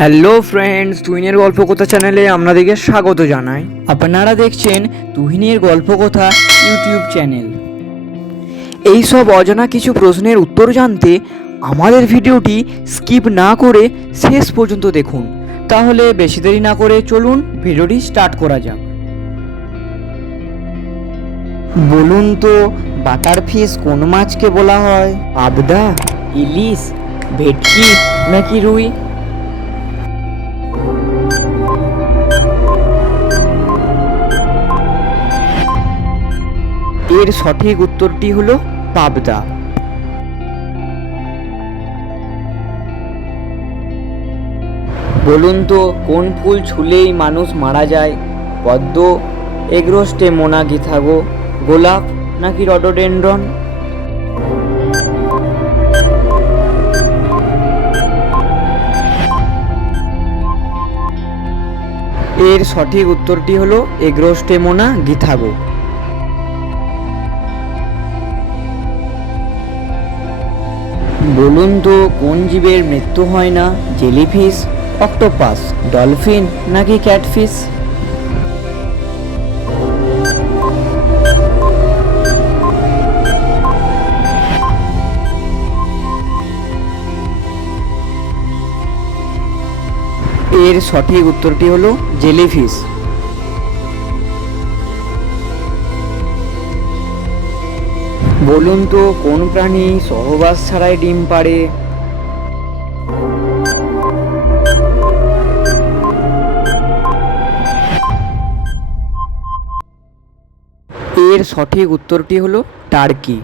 Hello friends, তুহিনের গল্পকথা চ্যানেলে আপনাদেরকে স্বাগত জানাই। আপনারা দেখছেন তুহিনের গল্পকথা ইউটিউব চ্যানেল। এই সব অজানা কিছু প্রশ্নের উত্তর জানতে আমাদের ভিডিওটি স্কিপ না করে শেষ পর্যন্ত দেখুন। তাহলে বেশি দেরি না করে চলুন ভিডিওটি স্টার্ট করা যাক। বলুন তো, বাটারফিশ কোন মাছকে বলা হয়? পাবদা, ইলিশ, ভেটকি নাকি রুই? এর সঠিক উত্তরটি হলো পাবদা। বলুন তো, কোন ফুল ছুলেই মানুষ মারা যায়? পদ্ম, এগ্রোস্টে মোনাগিথাগো, গোলাপ নাকি রডোডেনড্রন? এর সঠিক উত্তরটি হলো এগ্রোস্টেমোনা গিথাগো। বলুন তো, কোন জীবের মৃত্যু হয় না? জেলিফিশ, অক্টোপাস, ডলফিন নাকি ক্যাটফিশ? এর সঠিক উত্তরটি হলো জেলিফিশ। বলুন তো, কোন প্রাণী সহবাস ছাড়াই ডিম পাড়ে? এর সঠিক উত্তরটি হলো টার্কি।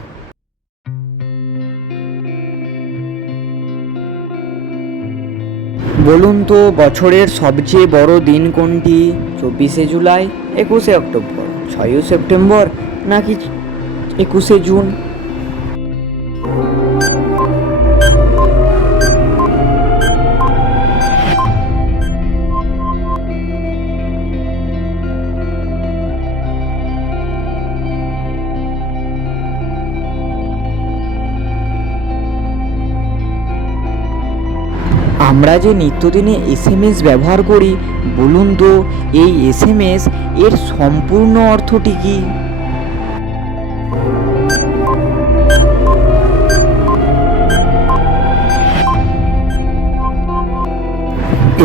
বলুন তো, বছরের সবচেয়ে বড় দিন কোনটি? 24শে জুলাই, 21শে অক্টোবর, 6ই সেপ্টেম্বর নাকি 21শে জুন? আমরা যে নিত্যদিনে এসএমএস ব্যবহার করি, বলুন তো এই এসএমএস এর সম্পূর্ণ অর্থটি কি?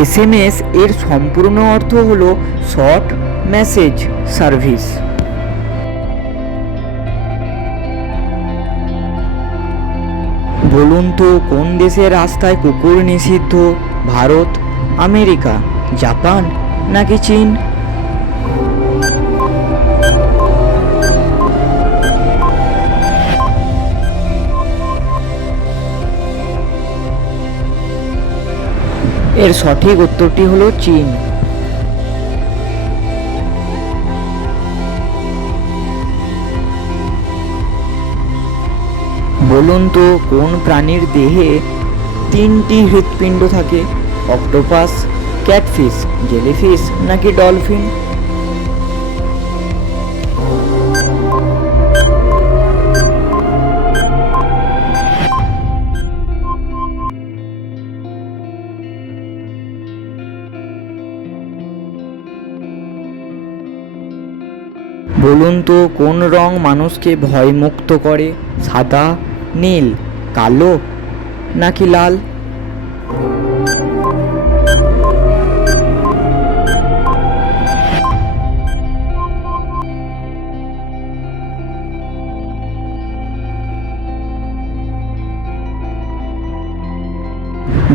এসএমএস এর সম্পূর্ণ অর্থ হলো শর্ট মেসেজ সার্ভিস। বলুন তো, কোন দেশের রাস্তায় কুকুর নিষিদ্ধ? ভারত, আমেরিকা, জাপান নাকি চীন? এর সঠিক উত্তরটি হলো চীন। বলুন তো, কোন প্রাণীর দেহে 3টি হৃৎপিণ্ড থাকে? অক্টোপাস, ক্যাটফিশ, জেলিফিশ নাকি ডলফিন? বলুন তো, কোন রং মানুষকে ভয়মুক্ত করে? সাদা, নীল, কালো নাকি লাল?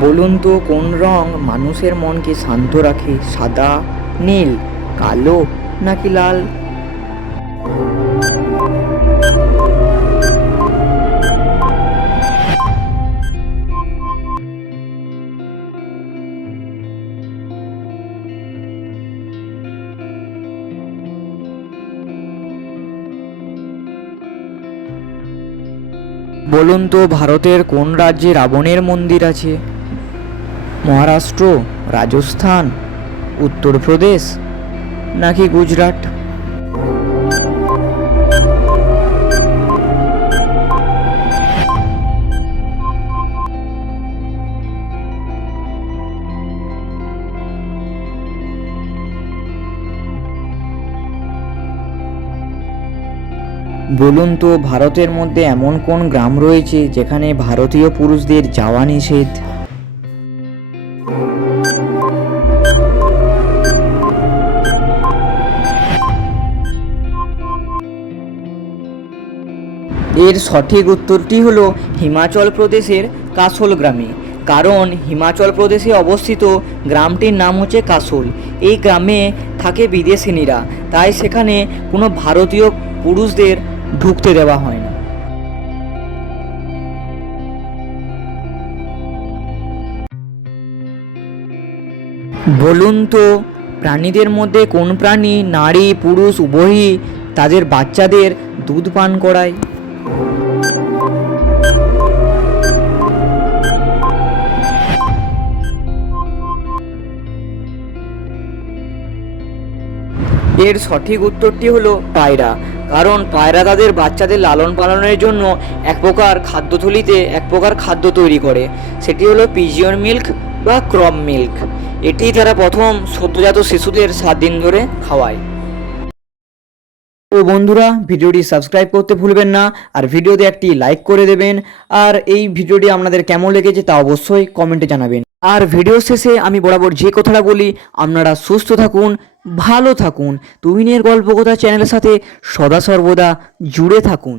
বলুন তো, কোন রং মানুষের মনকে শান্ত রাখে? সাদা, নীল, কালো নাকি লাল? বলুন তো, ভারতের কোন রাজ্যে রাবণের মন্দির আছে? মহারাষ্ট্র, রাজস্থান, উত্তরপ্রদেশ নাকি গুজরাট? বলুন তো ভারতের মধ্যে এমন কোন গ্রাম রয়েছে যেখানে ভারতীয় পুরুষদের যাওয়া নিষেধ? এর সঠিক উত্তরটি হলো হিমাচল প্রদেশের কাসোল গ্রামে। কারণ হিমাচল প্রদেশে অবস্থিত গ্রামটির নাম হচ্ছে কাসোল। এই গ্রামে থাকে বিদেশিনীরা, তাই সেখানে কোনো ভারতীয় পুরুষদের ঢুকতে দেওয়া হয় না। বলুন তো প্রাণীদের মধ্যে কোন প্রাণী নারী পুরুষ উভয়ই তাদের বাচ্চাদের দুধ পান করায়? এর সঠিক উত্তরটি হলো পায়রা। কারণ পায়রা তাদের বাচ্চাদের লালন পালনের জন্য এক প্রকার খাদ্যথলিতে এক প্রকার খাদ্য তৈরি করে, সেটি হলো পিজিয়ন মিল্ক বা ক্রপ মিল্ক। এটি তারা প্রথম সদ্যজাত শিশুদের 7 দিন ধরে খাওয়ায়। তো বন্ধুরা, ভিডিওটি সাবস্ক্রাইব করতে ভুলবেন না, আর ভিডিওতে একটি লাইক করে দেবেন। আর এই ভিডিওটি আপনাদের কেমন লেগেছে তা অবশ্যই কমেন্টে জানাবেন। আর ভিডিও শেষে আমি বরাবর যে কথাটা বলি, আপনারা সুস্থ থাকুন, ভালো থাকুন, তুহিনের গল্পকথা চ্যানেলের সাথে সদা সর্বদা জুড়ে থাকুন।